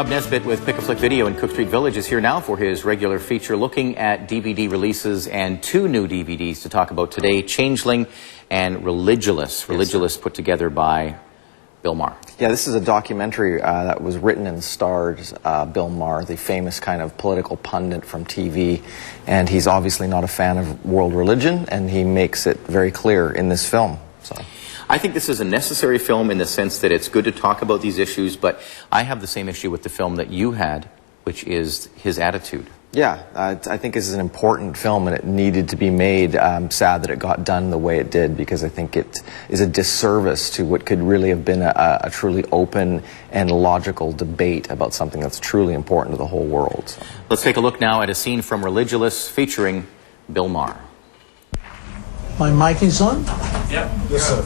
Rob Nesbitt with Pic A Flic Video in Cook Street Village is here now for his regular feature looking at DVD releases and two new DVDs to talk about today, Changeling and Religulous. Religulous put together by Bill Maher. Yeah, this is a documentary that was written and stars Bill Maher, the famous kind of political pundit from TV. And he's obviously not a fan of world religion, and he makes it very clear in this film. So I think this is a necessary film in the sense that it's good to talk about these issues, but I have the same issue with the film that you had, which is his attitude. Yeah, I think this is an important film and it needed to be made. I'm sad that it got done the way it did because I think it is a disservice to what could really have been a truly open and logical debate about something that's truly important to the whole world. So let's take a look now at a scene from Religulous featuring Bill Maher. My mic is on? Yep. Yes, sir.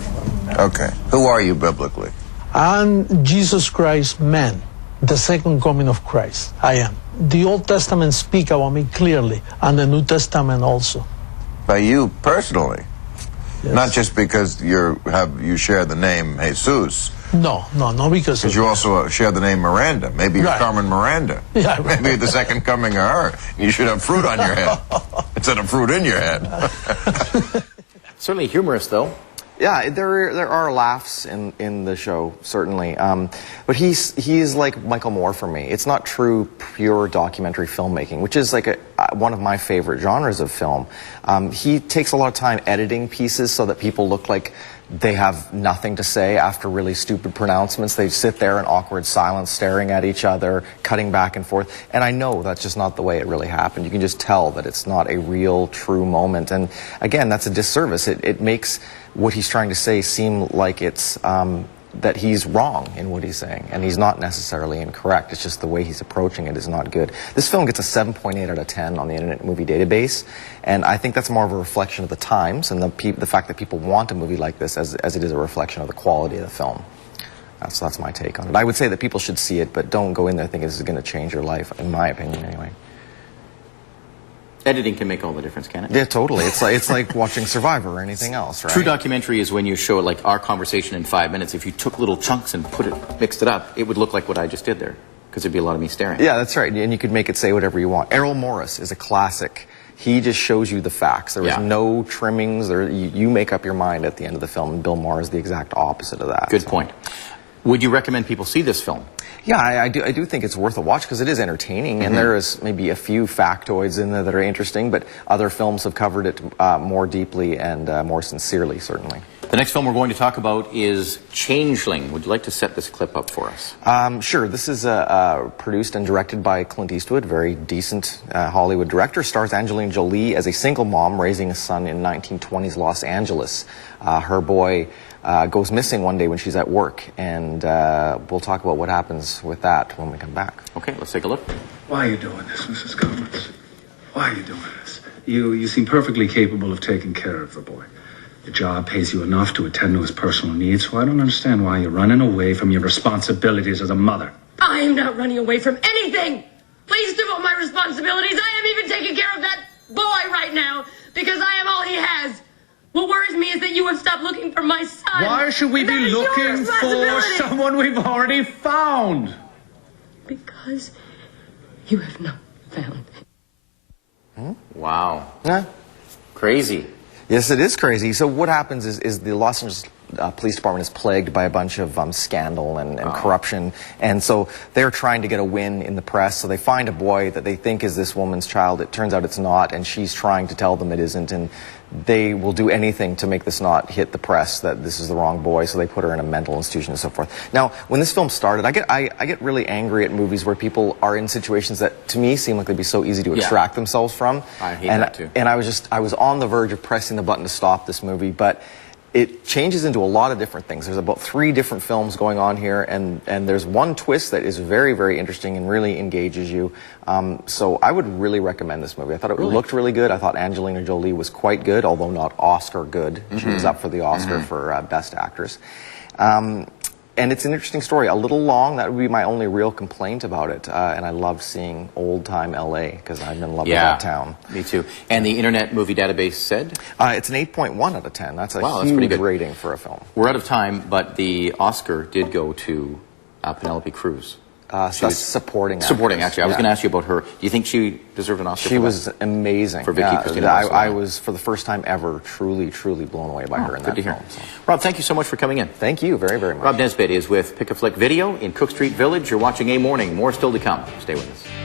Okay. Who are you biblically? I'm Jesus Christ, man, the second coming of Christ. I am. The Old Testament speak about me clearly, and the New Testament also. By you personally? Yes. Not just because you share the name Jesus. No, because Because you also share the name Miranda. Maybe you're Right. Carmen Miranda. Yeah. Maybe you're the second coming of her. You should have fruit on your head instead of fruit in your head. Certainly humorous, though. yeah, there are laughs in the show, certainly. But he's like Michael Moore for me. It's not true, pure documentary filmmaking, which is like one of my favorite genres of film. He takes a lot of time editing pieces so that people look like they have nothing to say after really stupid pronouncements. They sit there in awkward silence, staring at each other, cutting back and forth. And I know that's just not the way it really happened. You can just tell that it's not a real, true moment. And again, that's a disservice. It makes what he's trying to say seem like it's that he's wrong in what he's saying, and he's not necessarily incorrect. It's just the way he's approaching it is not good. This film gets a 7.8 out of 10 on the Internet Movie Database, and I think that's more of a reflection of the times and the fact that people want a movie like this as it is a reflection of the quality of the film. That's my take on it. I would say that people should see it, but don't go in there thinking this is going to change your life, in my opinion anyway. Editing can make all the difference, can it? Yeah, totally. It's like watching Survivor or anything else, right? True documentary is when you show like our conversation in 5 minutes. If you took little chunks and mixed it up, it would look like what I just did there, because there'd be a lot of me staring. Yeah, that's right. And you could make it say whatever you want. Errol Morris is a classic. He just shows you the facts. There is no trimmings. You make up your mind at the end of the film, and Bill Maher is the exact opposite of that. Good point. Would you recommend people see this film? Yeah, I do think it's worth a watch because it is entertaining, and there is maybe a few factoids in there that are interesting, but other films have covered it more deeply and more sincerely, certainly. The next film we're going to talk about is Changeling. Would you like to set this clip up for us? Sure. This is produced and directed by Clint Eastwood, very decent Hollywood director. Stars Angelina Jolie as a single mom raising a son in 1920s Los Angeles. Her boy goes missing one day when she's at work, and we'll talk about what happens with that when we come back. Okay, let's take a look. Why are you doing this, Mrs. Cummins? Why are you doing this? You seem perfectly capable of taking care of the boy. The job pays you enough to attend to his personal needs, so I don't understand why you're running away from your responsibilities as a mother. I am not running away from anything. Least of all my responsibilities. I am even taking care of that boy right now because I am all he has. What worries me is that you have stopped looking for my son. Why should we be looking for someone we've already found? Because you have not found him. Wow. Yeah. Crazy. Yes, it is crazy. So what happens is the Los Angeles Police Department is plagued by a bunch of scandal and corruption, and so they're trying to get a win in the press. So they find a boy that they think is this woman's child. It turns out it's not, and she's trying to tell them it isn't, and they will do anything to make this not hit the press that this is the wrong boy, so they put her in a mental institution and so forth. Now, when this film started, I get really angry at movies where people are in situations that, to me, seem like they'd be so easy to extract themselves from. I hate that too. And I was on the verge of pressing the button to stop this movie, but it changes into a lot of different things. There's about 3 different films going on here, and there's one twist that is very, very interesting and really engages you. So I would really recommend this movie. I thought it looked really good. I thought Angelina Jolie was quite good, although not Oscar good. She was up for the Oscar for Best Actress. And it's an interesting story. A little long, that would be my only real complaint about it. And I loved seeing old-time L.A. because I'm in love with that town. Me too. And the Internet Movie Database said? It's an 8.1 out of 10. That's a that's pretty good rating for a film. We're out of time, but the Oscar did go to Penelope Cruz. That's supporting actress. Supporting, actually. I was Yeah. going to ask you about her. Do you think she deserved an Oscar She for was that? amazing. For Vicky Cristina I Barcelona. was, for the first time ever, truly, truly blown away by her in that Good to film. hear. So. Rob, thank you so much for coming in. Thank you very, very much. Rob Nesbitt is with Pic A Flic Video in Cook Street Village. You're watching A Morning. More still to come. Stay with us.